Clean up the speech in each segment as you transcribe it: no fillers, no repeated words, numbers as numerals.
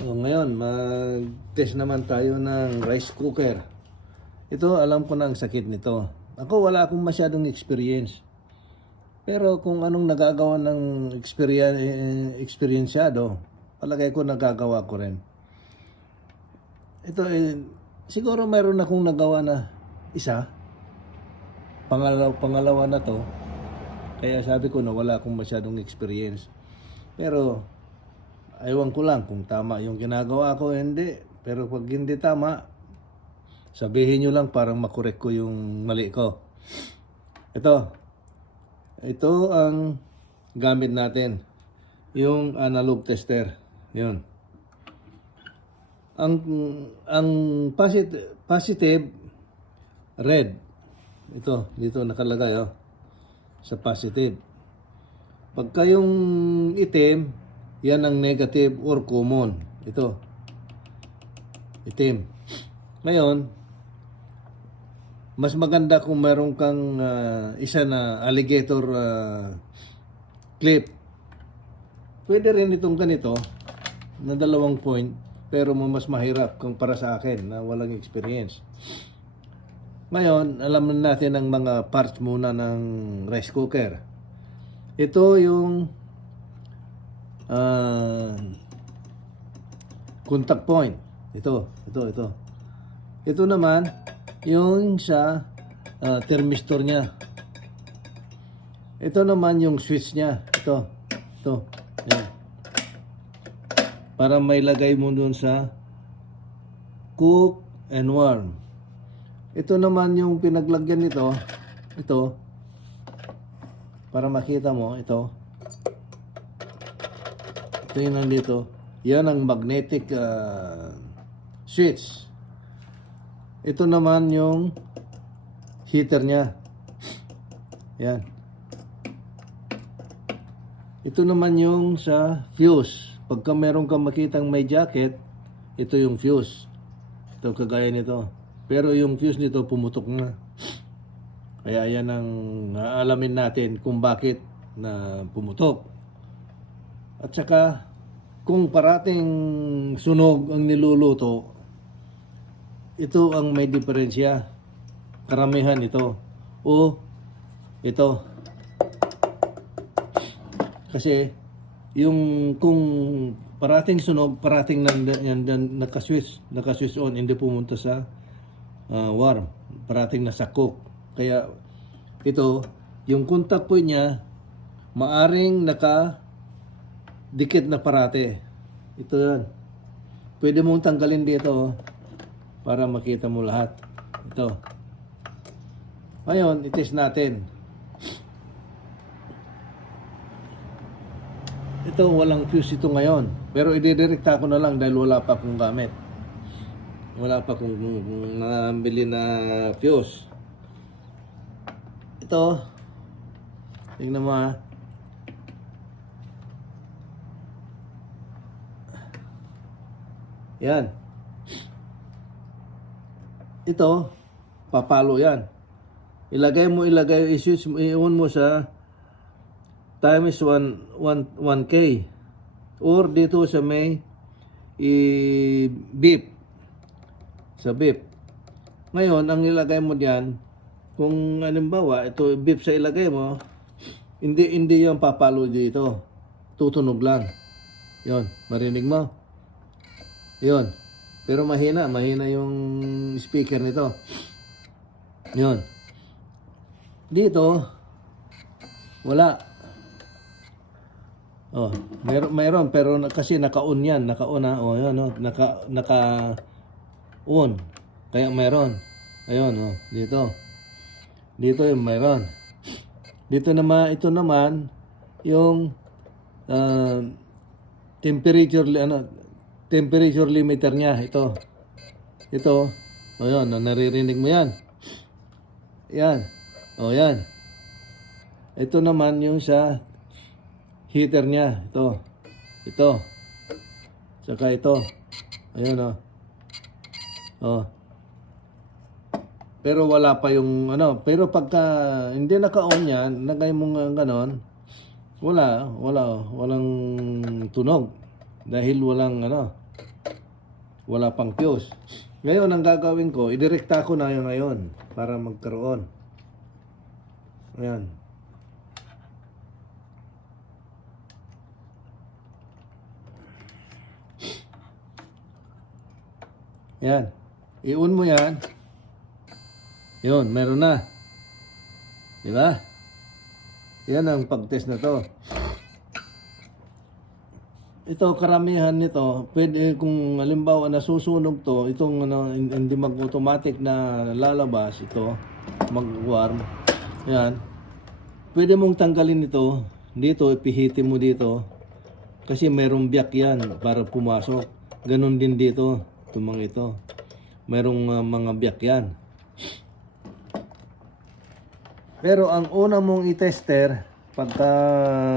Ngayon, mag-test naman tayo ng rice cooker. Ito, alam ko na ang sakit nito. Ako, wala akong masyadong experience. Pero kung anong nagagawa ng eksperyensyado, palagay ko nagagawa ko rin. Ito, siguro mayroon akong nagawa na isa. Pangalawa na to. Kaya sabi ko na wala akong masyadong experience. Pero, ewan ko lang kung tama yung ginagawa ko, hindi. Pero pag hindi tama, sabihin nyo lang para makorek ko yung mali ko. Ito ang gamit natin. Yung analog tester. Yun. Ang positive, red. Ito, dito nakalagay, oh. Sa positive. Pagka yung itim, yan ang negative or common. Ito. Itim. Ngayon, mas maganda kung meron kang isa na alligator clip. Pwede rin itong ganito na 2 point, pero mas mahirap kung para sa akin na walang experience. Ngayon, alam natin ang mga parts muna ng rice cooker. Ito yung contact point. Ito. Ito naman yung sa thermistor niya. Ito naman yung switch niya. Ito. Ayan. Para may lagay mo dun sa cook and warm. Ito naman yung pinaglagyan nito. Ito. Para makita mo, ito. Ito yung nandito. Yan ang magnetic switch. Ito naman yung heater niya. Yan. Ito naman yung sa fuse. Pagka meron kang makitang may jacket, ito yung fuse. Ito kagaya nito. Pero yung fuse nito pumutok na. Kaya yan ang alamin natin kung bakit na pumutok. At saka, kung parating sunog ang niluluto, ito ang may diferensya. Karamihan ito. O ito. Kasi, yung kung parating sunog, parating nakaswitch on, hindi pumunta sa warm. Parating nasa cook. Kaya, ito, yung contact point niya, maaring dikit na parate. Ito yan. Pwede mong tanggalin dito para makita mo lahat. Ito. Ngayon, itest natin. Ito, walang fuse ito ngayon. Pero ididirekta ko na lang dahil wala pa akong gamit. Wala pa akong nabili na fuse. Ito. Tingnan mo, ha. Yan. Ito, papalo yan. I-switch mo, i-on mo sa times 1K. Or dito sa may beep. Sa beep. Ngayon, ang ilagay mo diyan, kung halimbawa, ito beep sa ilagay mo, hindi yung papalo dito. Tutunog lang. Yon, marinig mo? Yon. Pero mahina yung speaker nito. Yon. Dito, wala. Oh, mayroon pero kasi naka-on yan, naka-on ha. Oh, yan oh, naka-on. Kaya mayroon. Ayun oh, dito. Dito yung mayroon. Ito naman yung temperature limiter niya. Ito. O yun, naririnig mo yan. Yan. O yan. Ito naman yung sa heater niya. Ito. Saka ito. Ayun o. Pero wala pa yung pero pagka hindi naka-on yan, lagay mo nga ganon, walang tunog. Dahil walang Wala pang fuse. Ngayon, ang gagawin ko, idirekta ko na yun ngayon para magkaroon. Ayan. Yan. I-on mo yan. Yun, meron na. Di ba? Yan ang pag-test na to. Ito, karamihan nito, pwede kung halimbawa nasusunog to, itong hindi mag-automatic na lalabas, ito, mag-warm. Yan. Pwede mong tanggalin ito, dito, ipihitin mo dito, kasi merong biyak yan para pumasok. Ganon din dito, itong mga ito. Merong mga biyak yan. Pero ang una mong i-tester, pagka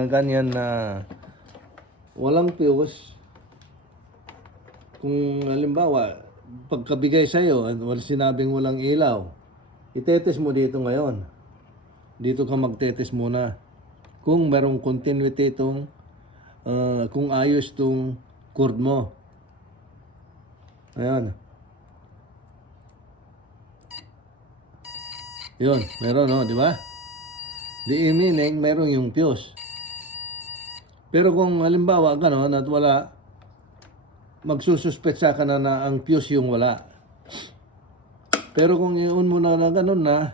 ganyan na walang fuse, kung halimbawa, pagkabigay sa'yo, sinabing walang ilaw, itetest mo dito ngayon. Dito ka magtetest muna. Kung merong continuity itong, kung ayos itong cord mo. Ayan. Yun, meron, no, di ba? Di meaning, meron yung fuse. Pero kung halimbawa gano'n at wala, magsususpetsa ka na ang fuse yung wala. Pero kung i-on mo na gano'n na,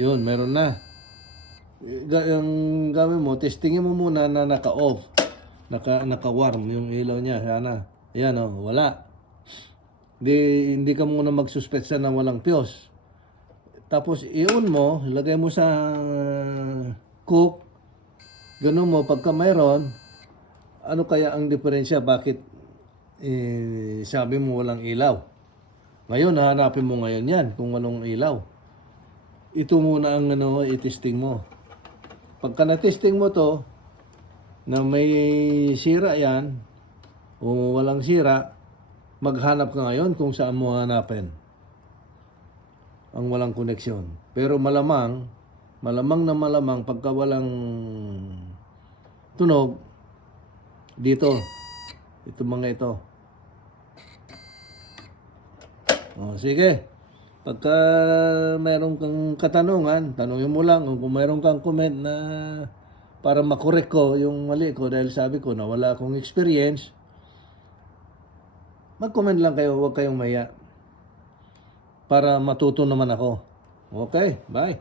yun, meron na. Ang gawin mo, testingin mo muna na naka-off, naka-warm yung ilaw niya. Sana. Yan, oh, wala. Hindi ka muna magsuspetsa na walang fuse. Tapos i-on mo, lagay mo sa cook. Ganun mo, pagka mayroon, ano kaya ang diferensya? Bakit sabi mo walang ilaw? Ngayon, hahanapin mo ngayon yan kung walang ilaw. Ito muna ang i-testing mo. Pagka na-testing mo to, na may sira yan, o walang sira, maghanap ka ngayon kung saan mo hanapin ang walang koneksyon. Pero malamang na malamang pagka walang tunog, dito, ito mga ito. O, sige. Pagka mayroon kang katanungan, tanungin mo lang. O kung mayroon kang comment na para makorek ko yung mali ko dahil sabi ko na wala akong experience, mag-comment lang kayo, huwag kayong maya. Para matuto naman ako. Okay, bye.